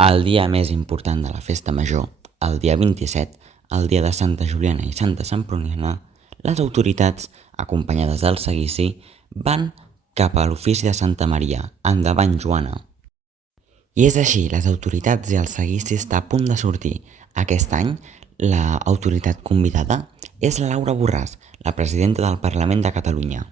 El dia més important de la festa major, el dia 27, el dia de Santa Juliana i Santa Semproniana, les autoritats, acompanyades del seguici, van cap a l'ofici de Santa Maria. Endavant, Joana! I és així, les autoritats i el seguici està a punt de sortir. Aquest any, l'autoritat convidada és Laura Borràs, la presidenta del Parlament de Catalunya.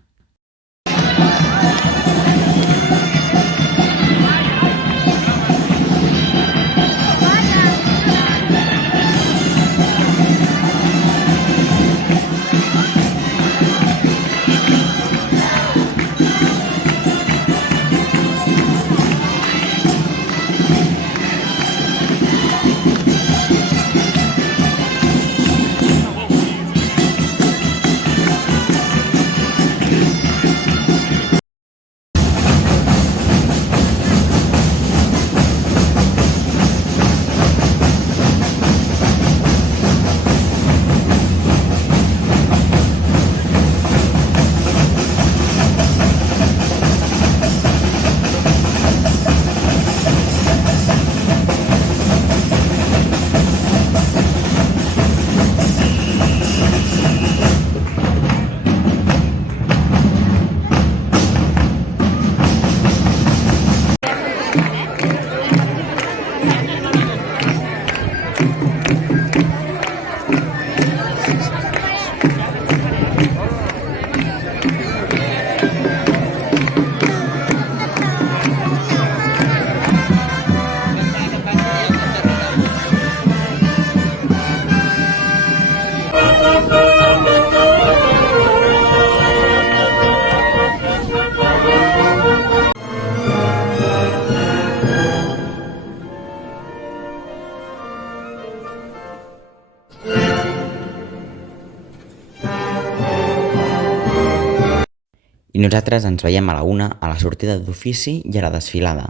I nosaltres ens veiem a la 1 a la sortida d'ofici i a la desfilada.